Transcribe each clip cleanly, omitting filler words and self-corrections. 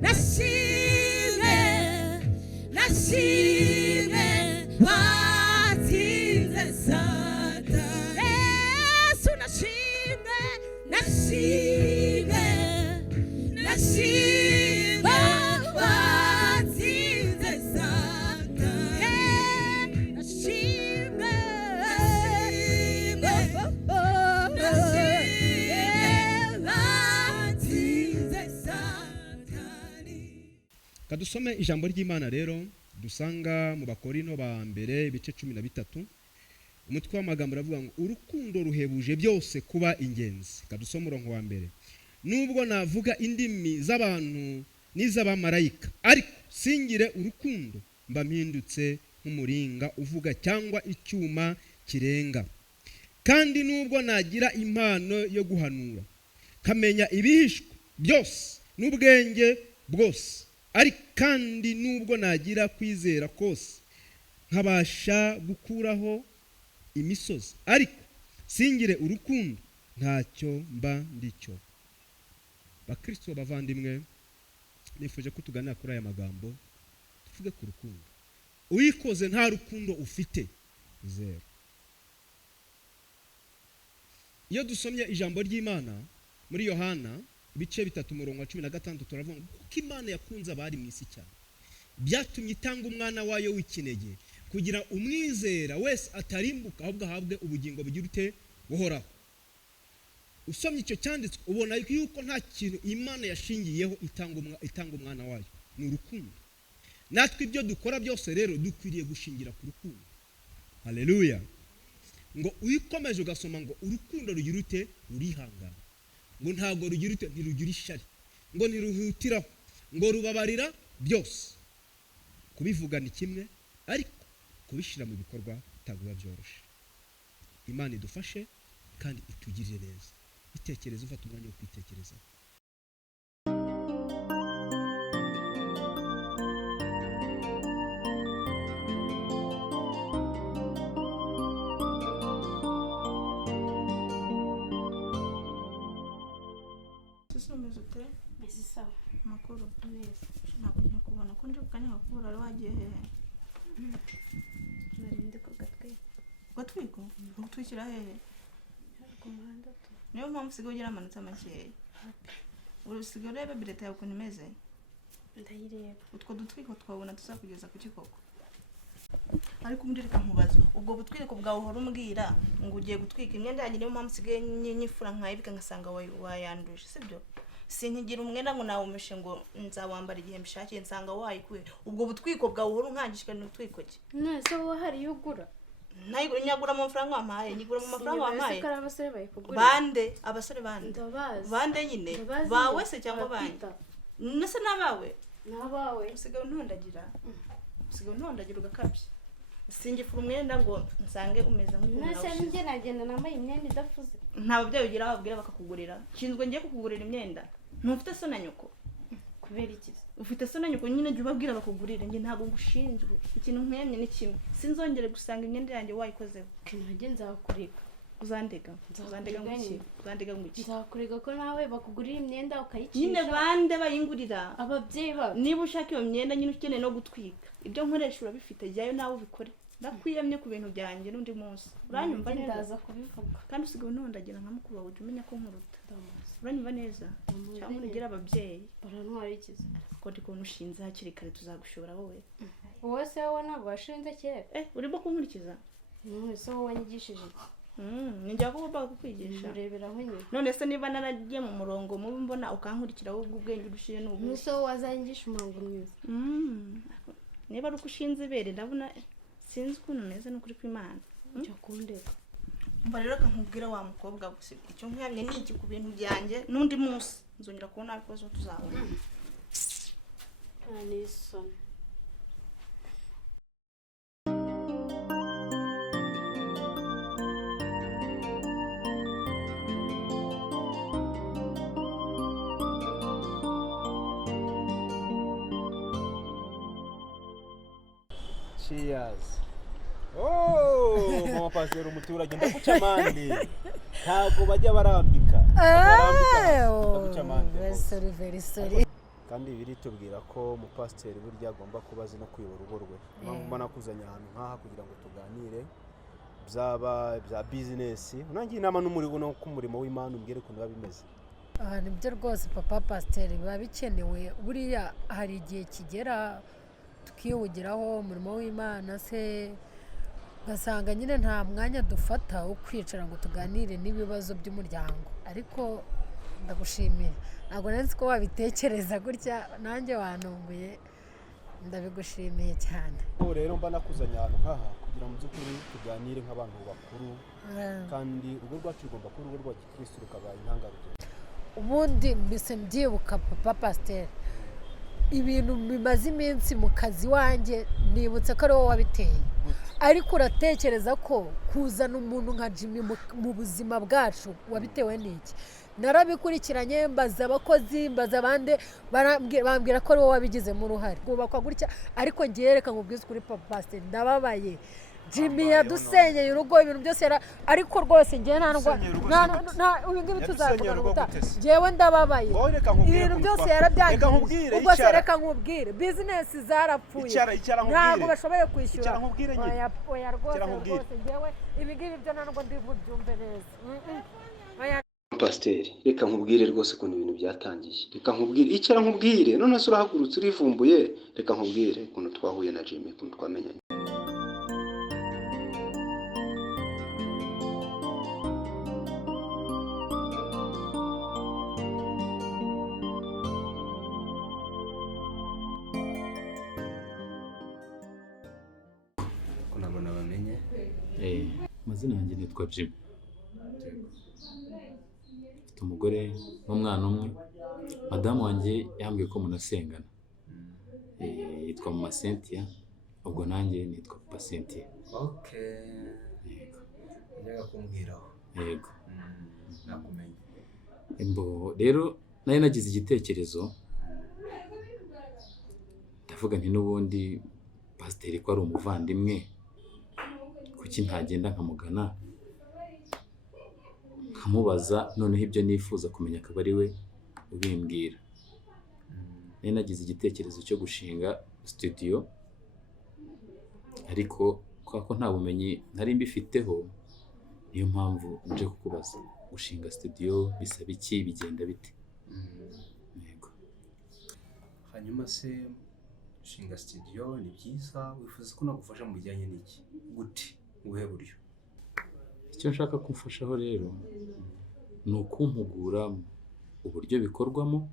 nashime watsinze Satani Yesu nashime watsinze Satani nashime watsinze Satani. Kadusome ijambo ry'Imana rero dusanga mu Bakorino ba mbere ibice 13. Umutwe w'amagambo aravuga ngo urukundo ruhebuje byose kuba ingenzi. Kadusome umurongo wa mbere. Nubwo navuga indimi z'abantu n'iz'abamarayika, ariko singire urukundo mba mpindutse nk'umuringa uvuga cyangwa icyuma kirenga. Kandi nubwo nagira impano yo guhanura, kamenya ibihishwe byose n'ubwenge bwose, ariko kandi nubwo nagira kwizera kose, nkabasha gukuraho imisozi, ariko singire urukundo ntacyo mba ndicyo. Bakristo bavandimwe, nifuje ko tuganira kuri aya magambo, tuvuge ku rukundo. Uyikoze nta rukundo ufite, zero. Iyo dusomye ijambo ry'Imana muri Yohana ibice 3 umurongo wa 16 turavuga ngo kuko Imana yakunze abari mu isi cyane, byatumye itanga umwana wayo w'ikinege kugira umwizera wese atarimbuka ahubwo ahabwe ubugingo bugira ute buhoraho. Usomye icyo cyanditswe ubona yuko nta kintu Imana yashingiyeho itanga umwana wayo, ni urukundo. Natwe ibyo dukora byose rero dukwiriye gushingira ku rukundo. Haleluya. Ngo uyikomeje ugasoma ngo urukundo rugira ute rurihangana, ngo ntago rugira ute ntirugira ishyari, ngo ntiruhutiraho, ngo rubabarira byose. Kubivuga ni kimwe, ariko kubishyira mu bikorwa ntabwo byoroshye. Imana idufashe kandi itugirire neza. Itekereza, ufata umwanya wo kwitekereza. Mesi sawa. Makuru neza. Ntabwo kubona ko nje kukanya bakubura wagiye hehe. Narinde ko gatwiko. Gutwikira hehe. Ku muhanda to. Niyo mpamvu usigaye ugira amanota makeya. Urusigaye ureba bilete yawe ukuntu imeze. Ndayireba. Utwo dutwiko twabona tuzakugeza ku kikoko. Ariko ubundi reka nkubaza, ubwo butwiko bwawe uhora umbwira ngo ugiye gutwika imyenda yanjye, niyo mpamvu usigaye nyifura nkayibika ngasanga wayanduje, sibyo? Sinkigira umwenda ngo nawumishe ngo nzawambara igihe mbishakiye nsanga wayikuye. Ubwo butwiko bwawe uhora unkangishika n'utwiko ki? Nese wo hari yugura. Nyagura mu mafaranga wampaye, nyigura mu mafaranga wampaye. Sikara abasore bayikugura. Bande, abasore bande. Ndabazi. Bande nyine. Bawe se cyangwa bande? Nese nabawe? Nabawe. Usigaye untondagira. Usigaye untondagira ugakabye. Singifura umwenda ngo nsange umeze nk'uko nase njye nagenda nambaye imyenda idafuze. Nta babyeyi ugira babwira bakakugurira. Nshinzwe ngiye kukugurira imyenda. Ntufite so na nyoko. Kubera iki? Ufite so na nyoko nyine jye ubabwira bakugurira, njye ntago ngushinzwe. Ikintu nkwemye ni kimwe. Sinzongere gusanga imyenda yanjye wayikozeho. Nanjye nzakureka. Uzandega nguki? Uzandega nguki? Nzakureka ko nawe bakugurira imyenda ukayicisha. Nyine bande bayingurira. Ababyeyi ba. Niba ushaka iyo myenda nyine ukeneye no gutwika. Ibyo nkoresha urabifite, jyayo nawe ubikore. Ndakwiyemye ku bintu byanjye n'undi munsi. Uranyumva neza? Ndaza kubivuga. Kandi usigaye untondagira nka mukuru wawe, umenya ko nkuruta. Uranyumva neza? Cyangwa ugira ababyeyi. Barantwara ikiza. Ko ndi kubona ushinze hakiri kare tuzagushobora wowe. Wowe se wowe ntabwo washinze kera. Urimo kunkurikiza? Se wowe wanyigishije. Ninjya kugomba kukwigisha. Ureberaho nyine. None se niba naragiye mu murongo mubi mbona ukankurikira wowe ubwenge urushije n'ubu. Nuse wowe wazanyigisha umurongo mwiza. Niba ari uko ushinze ibere ndabona sinzi ukuntu umeze n'ukuri kw'Imana. Cyo kundeka. Umva rero kankubwira wa mukobwa gusa icyo nkwamye ni iki ku bintu byanjye n'undi munsi nzongera kubona ibibazo tuzabona. Anisoni. Cheers. Oh, mama pasero umuturage ndakuca amande. Ntabwo bajya barambika. Barambika. Ndakuca amande. Very sorry. kandi biritubwira ko umupasiteri burya agomba kuba azi no kuyobora urugo rwe. Mpamvu mba nakuzanye ahantu nk'aha kugira ngo tuganire byaba bya bizinesi, unangiye inama n'umurimo no kumurimo w'Imana umbwire ukuntu biba bimeze. Nibyo rwose papa pasiteri biba bikenewe, buriya hari igihe kigera tukihugiraho umurimo w'Imana se ugasanga nyine nta mwanya dufata wo kwicara ngo tuganire n'ibibazo by'umuryango, ariko ndagushimiye, ntabwo nzi ko wabitekereza gutya, nanjye wantunguye, ndabigushimiye cyane. Rero mba nakuzanye ahantu nk'aha kugira ngo by'ukuri tuganire nk'abantu bakuru, kandi urugo rwacu rugomba kuba urugo rwa gikristo rukaba intangarugero. Ubundi mbese mbyibuka papa pasiteri, ibintu bimaze iminsi mu kazi wanjye nibutse ko ari wowe wabiteye, ariko uratekereza ko kuzana umuntu nka Jimmy mu buzima bwacu wabitewe n'iki? Narabikurikiranye, mbaza abakozi, mbaza abandi, bambwira ko ari wowe wabigizemo uruhare kubakwa gutya, ariko ngiye reka nkubwize kuri papa pasiteri, ndababaye. Jimmy yadusenyeye urugo, ibintu byose ariko rwose ngiye ibi ngibi tuzavugana ubutaha, ngewe ndababaye, ibintu byose yarabyangiye. Ubwo se reka nkubwire, bizinesi zarapfuye, ntabwo bashoboye kwishyura. Oya rwose ngewe ibi ngibi byo ntabwo ndi bubyumve neza. Pasiteri, reka nkubwire rwose ukuntu ibintu byatangiye, reka nkubwire icyara nkubwire, none se urahagurutse urivumbuye, reka nkubwire ukuntu twahuye na Jimmy, ukuntu twamenyanye. Kunabona bamenye amazina yanjye nitwa Jimmy, mfite umugore n'umwana umwe, madamu wanjye yambwiye ko munasengana, yitwa Mama Cynthia, ubwo nanjye nitwa Papa Cynthia. Yego njyaga kumbwiraho. Yego nakumenye. Rero nari nagize igitekerezo, ndavuga nti n'ubundi pasiteri ko ari umuvandimwe, kuki ntagenda nkamugana nkamubaza noneho ibyo nifuza kumenya akaba ari we ubimbwira. Nari nagize igitekerezo cyo gushinga studio, ariko kubera ko nta bumenyi nari mbifiteho, niyo mpamvu nje kukubaza, gushinga studio bisaba iki, bigenda bite? Yego. Hanyuma se gushinga studio ni byiza, wifuza ko nagufasha mu bijyanye n'iki? Gute? Ubuhe buryo? Icyo nshaka kumfashaho rero ni ukumpugura uburyo bikorwamo,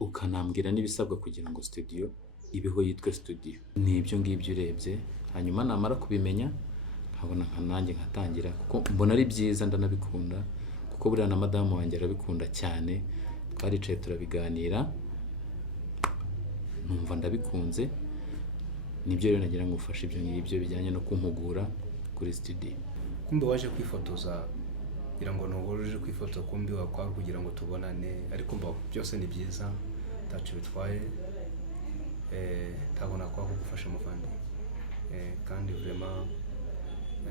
ukanambwira n'ibisabwa kugira ngo studio ibeho yitwe studio. Ni ibyo ngibyo urebye, hanyuma namara kubimenya nkabona nanjye nkatangira, kuko mbona ari byiza, ndanabikunda, kuko buriya na madamu wanjye arabikunda cyane, twaricaye turabiganira, numva ndabikunze. Nibyo rero nagira ngo ufashe ibyo ngibyo bijyanye no kumpugura kuri studio. Kumbe waje kwifotoza, kugira ngo nubuje kwifotoza, kumbe wakwa kugira ngo tubonane, ariko mba byose ni byiza, tacu bitwaye, tabona kwa kugufasha muvandi, kandi vraiment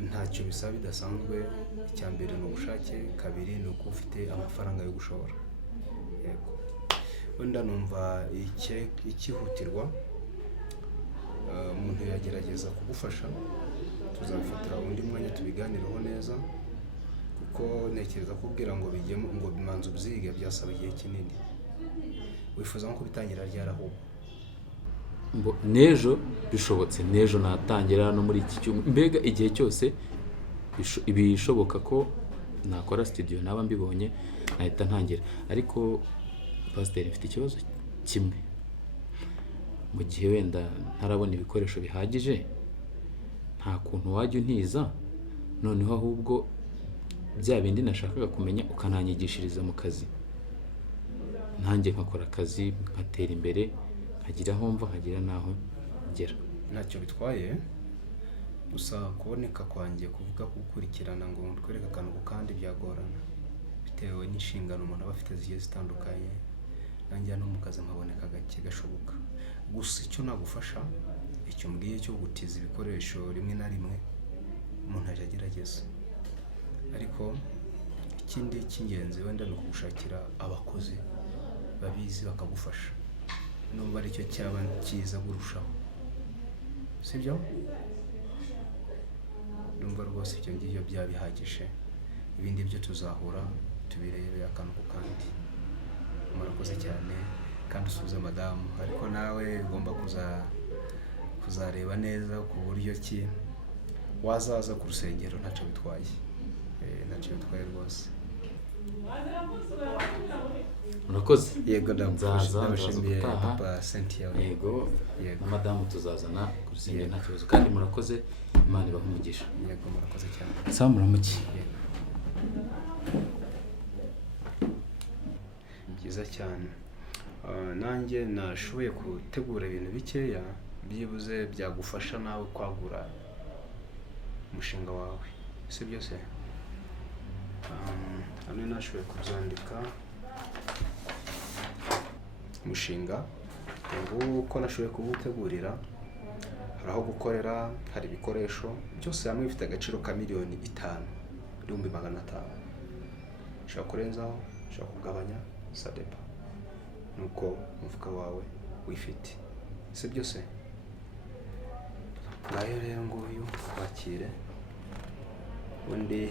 ntacyo bisaba bidasanzwe. Icyambere ni ubushake, kabiri ni uko ufite amafaranga yo gushora. Yego wenda numva ikihutirwa, umuntu yagerageza kugufasha, tuzabifatira undi mwanya tubiganireho neza, kuko ntekereza kubwira ngo bijyemo ngo bimanze ubyige byasaba igihe kinini. Wifuza nko kubitangira ryarahubwo? Nejo bishobotse, nejo natangira no muri iki cyumweru, mbega igihe cyose bishoboka ko nakora studio naba mbibonye nahita ntangira. Ariko pasiteri, mfite ikibazo kimwe, mu gihe wenda ntarabona ibikoresho bihagije, nta kuntu wajya untiza noneho ahubwo bya bindi nashakaga kumenya ukananyigishiriza mu kazi, nanjye nkakora akazi nkatera imbere, nkagira aho mva nkagira n'aho ngera. Ntacyo bitwaye, gusa kuboneka kwanjye kuvuga gukurikirana ngo twereke akantu kandi byagorana, bitewe n'inshingano umuntu aba afite zigiye zitandukanye. Nanjye no mu kazi nkaboneka gake gashoboka. Gusa icyo nagufasha, icyo mbwiye cyo gutiza ibikoresho rimwe na rimwe, umuntu ajya agerageza. Ariko ikindi cy'ingenzi wenda ni ukugushakira abakozi babizi bakagufasha, numva aricyo cyaba cyiza kurushaho, sibyo? Numva rwose ibyo ngibyo byaba bihagije, ibindi byo tuzahura tubirebera akantu ku kandi. Murakoze cyane kandi usuze madamu, ariko nawe ugomba kuzareba neza ku buryo ki wazaza ku rusengero ntacyo bitwaye, ntacyo bitwaye rwose. Murakoze. Yego ndabashimiye papa Cynthia. Yego na madamu tuzazana ku rusengero nta kibazo, kandi murakoze, Imana ibahe umugisha. Yego murakoze cyane. Sawa muramuki. Byiza cyane. Nanjye nashoboye gutegura ibintu bikeya byibuze byagufasha nawe kwagura umushinga wawe, si byose? Hano nashoboye kubyandika umushinga uko nashoboye kuwutegurira. Hari aho gukorera, hari ibikoresho byose hamwe bifite agaciro ka $5,500,000. Ushobora kurenzaho, ushobora kugabanya, sadepa nuko umufuka wawe wifite, si byose? Ngayo rero nguyu wakire, undi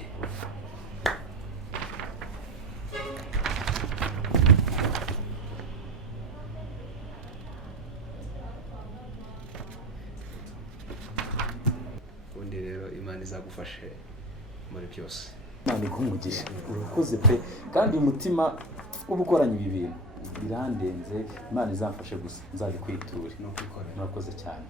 rero Imana izagufashe muri byose. Imana ikumugisha, urakoze pe, kandi umutima uba ukoranye ibi bintu birandenze. Imana izamfashe gusa nzabikwiture. No kwikorera. Murakoze cyane.